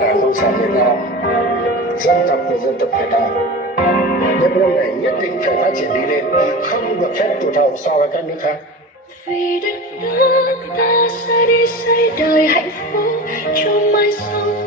Đảng Cộng sản Việt Nam, dân tộc của dân tộc Việt Nam, đất nước này nhất định phải phát triển đi lên, không được phép tụt hậu so với các nước khác. Vì đất nước ta sẽ đi xây đời hạnh phúc cho mai sau.